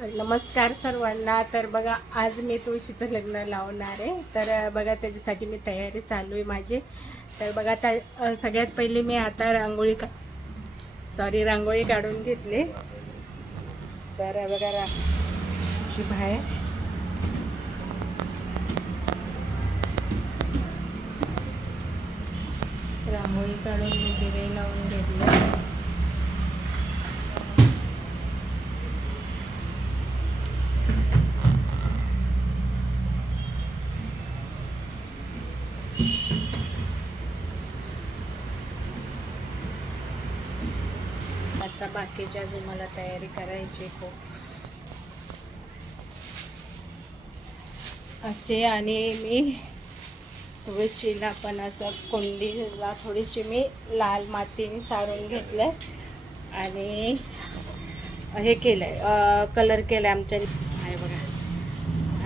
नमस्कार सर्वांना. तर बघा आज मी तुळशीचं लग्न लावणार आहे. तर बघा त्याच्यासाठी मी तयारी चालू आहे माझी. तर बघा आता सगळ्यात पहिले मी आता रांगोळी का सॉरी रांगोळी काढून घेतली. तर बघा रा बाहेर. रांगोळी काढून मी दिवे लावून घेतली. आता बाकीच्या अजून मला तयारी करायची आहे खूप. असे आणि मी तुळशीला पण असं कोंडीला थोडीशी मी लाल मातीने सारून घेतलं आणि हे केलं आहे कलर केलं आहे आमच्या. आहे बघा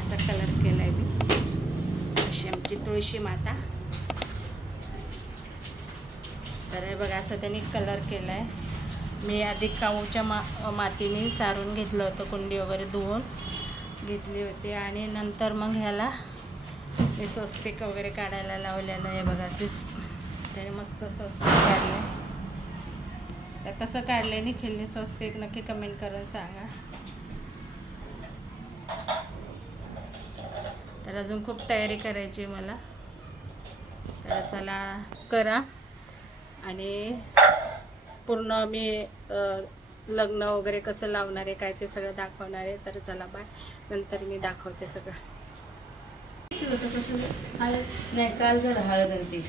असा कलर केला आहे मी. अशी आमची तुळशी माता. तर बघा असं त्यांनी कलर केला आहे मी आधी काऊच्या मा मातीने सारून घेतलं होतं कुंडी वगैरे धुवून घेतली होती. आणि नंतर मग ह्याला मी स्वस्तिक वगैरे काढायला लावलेलं आहे बघा असे त्याने मस्त स्वस्तिक काढले. तर कसं काढले निखिलने स्वस्तिक नक्की कमेंट करून सांगा. तर अजून खूप तयारी करायची आहे मला. तर चला करा. आणि पूर्ण मी लग्न वगैरे कसं लावणार आहे काय ते सगळं दाखवणार आहे तर चला बाय नंतर मी दाखवते सगळं. नाही काल जर हळद आणि ती.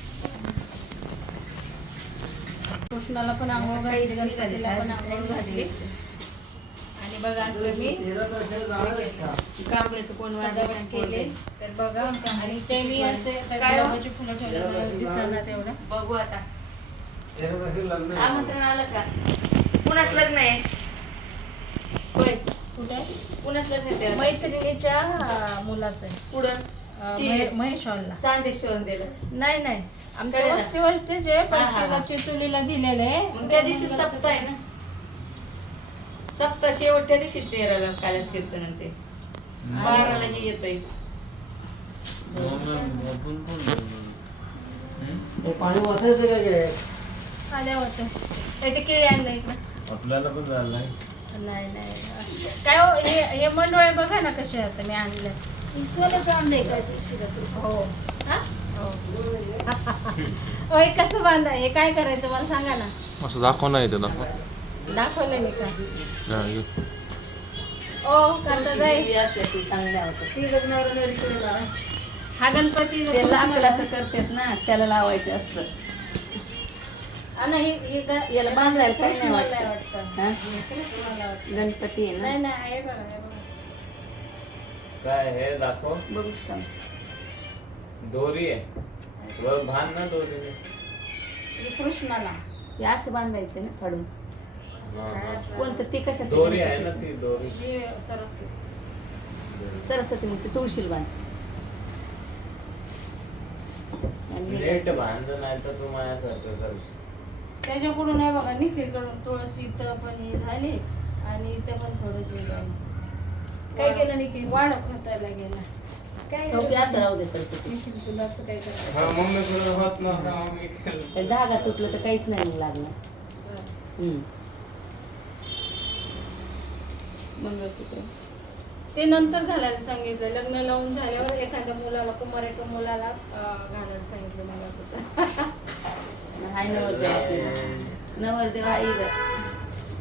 कृष्णाला पण आंघोळ घातली गणपतीला पण आंघोळ घातली. आणि बघा असं मी कांबळीचं कोण सजावट केले तर बघा. आणि ते मी असे काय हो? गुलाबाची फुलं ठेवले दिसणार तेवढं. बघू आता. आमंत्रण आलं का? कुणाच लग्न आहे. होय. कुठे? लग्न आहे त्याला? मैत्रिणीच्या अं, मुलाचं आहे. पुढं अं, ती- महे- महेश हॉलला दिलं. नाही नाही. आमच्या कळलं. वस्तीवरचे जे हा, हा, हा. चिचुलीला दिलेलं आहे. मग त्या दिवशी सप्ताह आहे ना? सप्ताह शेवटच्या दिवशी तेराला कालच कीर्तन आणि ते बाराला हे येत हे पाणी वाचायचं काय काय आल्या होत्या. ते केळी आणलं इकडं. आपल्याला पण झालंय नाही. नाही काय हो हे हे मंडोळे बघा ना कसे आता मी आणले. हो. हा? हो. होय कसं बांधा? हे काय करायचं मला सांगा ना. असं दाखव नाही त्याला दाखवलं मी का? हा, हे. ओ करता जाई असल्याशी चांगल्या होतं हा गणपती ते लाकडाचं करतात ना त्याला लावायचं असतं. हे- हे याला बांधायला काही नाही कृष्णाला वाटत? वाटतं. हा? कृष्णाला वाटतं. गणपती आहे ना. काय हे दाखव. बघू दोरी आहे. वर भान ना दोरीने कृष्णाला. हे असं बांधायचं ना फाडून. कोणतं? ती कशा दोरी आहे ना ती दोरी. हे सरस्वती. सरस्वती मग तुळशील बांध. आणि नेट बांधलं नाही तर तू माझ्यासारखं करू त्याच्याकडून आहे बघा निखिलकडून तुळस इथं पण हे झाली आणि इथं पण थोडंसं झालं. काय केलं निखिल? वाढ खोचायला गेला. काय हो, असं राहू दे निखिल तुला असं काय करायचं? हा मम्मी तुला होत नव्हता मम्मी केलं ते धागा तुटलं तर काहीच नाही मग लागणार हम्म. मंगळसूत्र. ते नंतर घालायला सांगितलं. लग्न लावून झाल्यावर एखाद्या मुलाला कुमार एका मुलाला अं, घालायला सांगितलं मला सुद्धा. हाय नवरदेव नवरदेव हा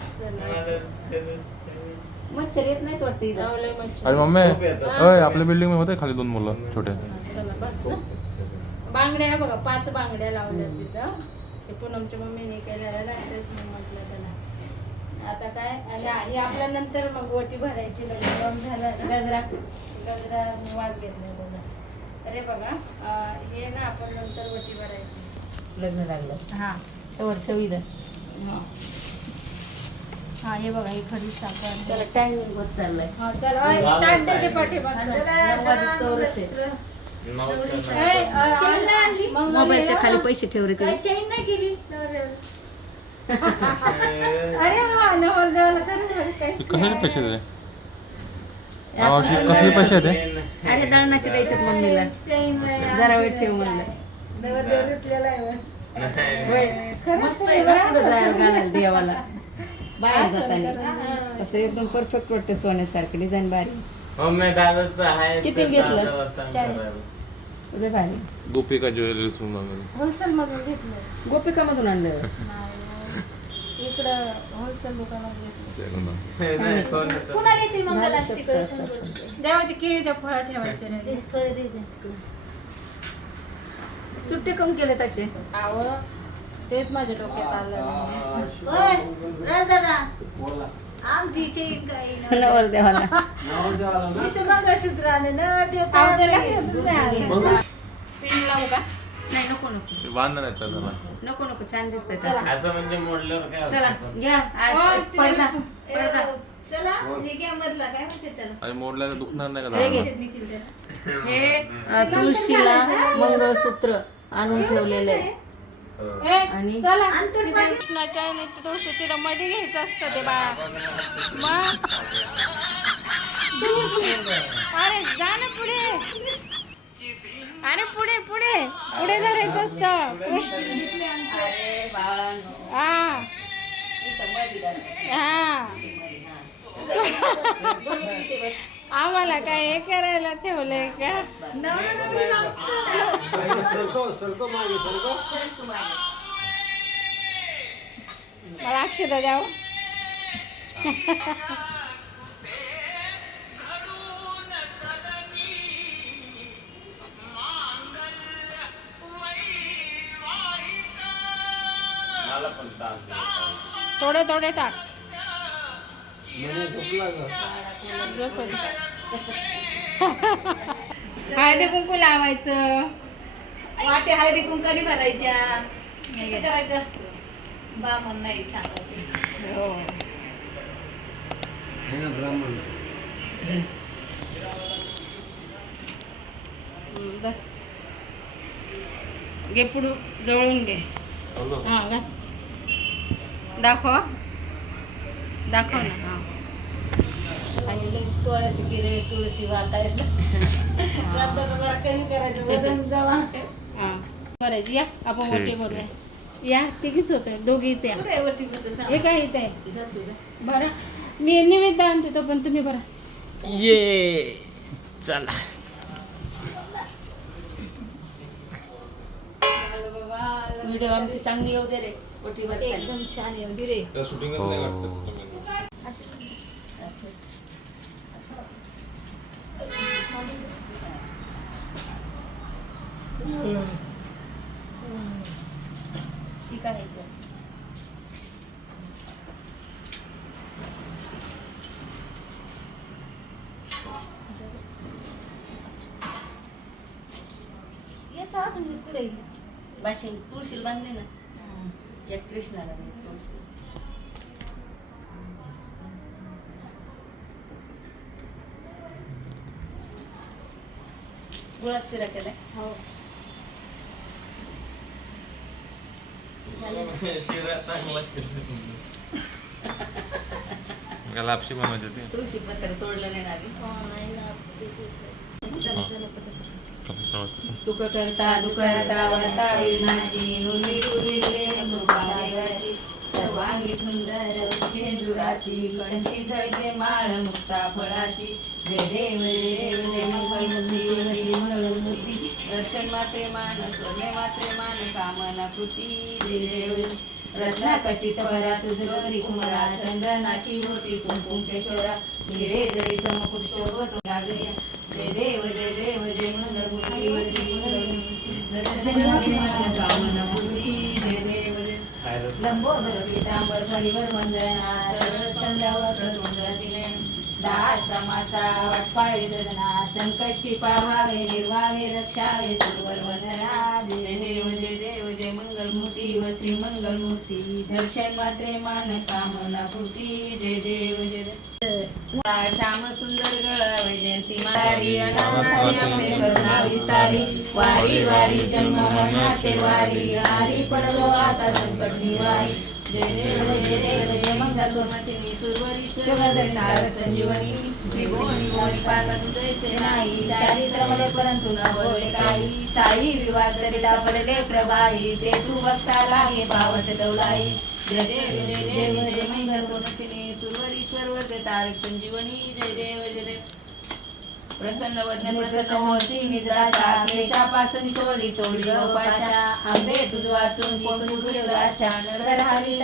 असं नाही. मच्छर येत नाहीत वाटतं इथं. अरे मम्मी. अय आपल्या बिल्डिंगमध्ये होते खाली दोन मुलं छोटे. चला बस ना. बांगड्या आहे बघा पाच बांगड्या लावल्या तिथं. ते पूनमच्या मम्मीने केलेल्या ना तेच मी म्हटलं त्याला. आता काय आणि आ- हे आपल्या नंतर मग वटी भरायची लग्न झालं. गजरा गजरा मी वाज घेतला त्याचा. अरे बघा अं, हे ना आपण नंतर वटी भरायची. लग्न लागलं. हां. तर इथं हां. हां हे बघा ही खडी साखर त्याला टायमिंग होत चाललाय. हा चला दे मोबाईलच्या खाली पैसे ठेव रे काय ते चैन नाही केली? अरे पैसे दे कसले पैसे अरे दळणाचे द्यायचे मम्मीला. जरा वेळ ठेव म्हणलं. मस्त आहे ना पुढं जायला गाण्याला देवाला. बाहेर जाताना असं एकदम परफेक्ट वाटतं सोन्यासारखं डिझाईन भारी. मम्मी दादाचं आहे किती तर घेतलं? दादाला सांग करायला. तुझं भारी. गोपिका म्हणून आम्ही होलसेल मधून घेतलं. आणलं? इकडं होलसेल दुकानात घेतलं. नाही, सोन्याचं. भारी शकतं असं. द्यावा ते केळी त्या फळं ठेवायचे नाही. सुट्टे कम केले तसे आव तेच माझ्या डोक्यात आलं. नवर देवाला नाही आलं. पिन लावू का? नाही नको नको. नको नको छान दिसतंय तसं. असं म्हणजे मोडल्यावर काय चला होतं? घ्या हो, आ- ते पडदा नको. पडदा आणि मोडल्याने दुखणार नाही का हे घे. दादा? हे अ, तुळशीला मंगळसूत्र आणून ठेवलेलं आहे. आणि चला. कृष्णाच्या आणि तुळशी तिला मध्ये घ्यायचं असतं ते बाळा. मग? अरे जा ना पुढे. अरे पुढे पुढे. पुढे धरायचं असतं. कृष्ण हा. हा. आम्हाला काय हे करायला ठेवलंय का मला अक्षता द्यावं. थोडे थोडे टाक. हळदी कुंकू लावायचं. वाटे हळदी कुंकाने भरायच्या. कसं करायचं असतं? बामण नाही सांगत. हो. हम्म, बस. घे पुढं जवळून घे. हा घा दाखव. दाखव ना हा. आणि लई तोळ्याचे किरे तुळशी वाटायच रात्र जरा कमी करायचं वजन जावा हा. करायची या. आपण मोठे करूया या तिघीच होते दोघीच या. कुठे वटीचं हे काय इथे आहे? जा तुझं बरं. मी निवेद आणतो तो पण तुम्ही बरं ये चला. व्हिडिओ आमची चांगली येऊ दे रे. एकदम छान येऊ दे रे. ठीक आहे. याचं तुळशीला बांधले ना. एक कृष्णाला तुळशी. गुळात शिरा केलाय. हो. शिरा चांगला केला. का लापशी बनवायची होती तुळशी पत्र तोडलं नाही ना आधी. सुख करता दुख करता नुरली उरिले कृपा देवाची सर्वांगी सुंदर शेंदुराची कंठी जळते माळ मुक्ता फळाची. जय देव देव जय मंगल बुद्धी दर्शन मात्रे मान सोने मात्रे मान कामना कृती जय देव रत्ना कचित परात जरी कुमरा चंदनाची होती कुंकुम केशोरा हिरे जरी चमकुट शोभतो लागल्या जय देव जय देव जय मंगल मूर्ती दर्शन मात्रे मान कामना कृती. लंबोदर पितांबर फणीवर वंदना सरळ संध्यावर तोंडातीने दासमाचा वटपाळी सदना संकष्टी पावावे निर्वावे रक्षावे सुरवर वंदना. जय देव जय देव जय मंगलमूर्ती व श्री मंगलमूर्ती. दर्शन मात्रे मान कामना कृती जय देव जय देव. श्याम सुंदर गळा जयंती मारी अनाथाने करुणा वारी वारी जन्म मरणाचे वारी हारी पडलो आता संकट निवारी जय देव जय देव जय महिषासुरमर्दिनी सुरवरीश्वर तारक संजीवनी त्रिभुवनी मोडी पाता तुझैसे नाही चारी श्रमणे परंतु न बरोळे काही साई विवाद करिता पडले प्रभाई ते तू बघता लागे पावस डवलाई जय देव जय देव जय महिषासुरमर्दिनी सुरवरीश्वर वर्ग तारक संजीवनी जय देव जय देव. प्रसन्न वज्ञ प्रसन्न होशी निद्राशा क्लेशापासून सोडी तोडी उपाशा. आंबे तुझ वाचून कोण तुझ आशा नर हरी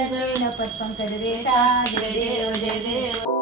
पटपंकज रेषा जय देव जय देव.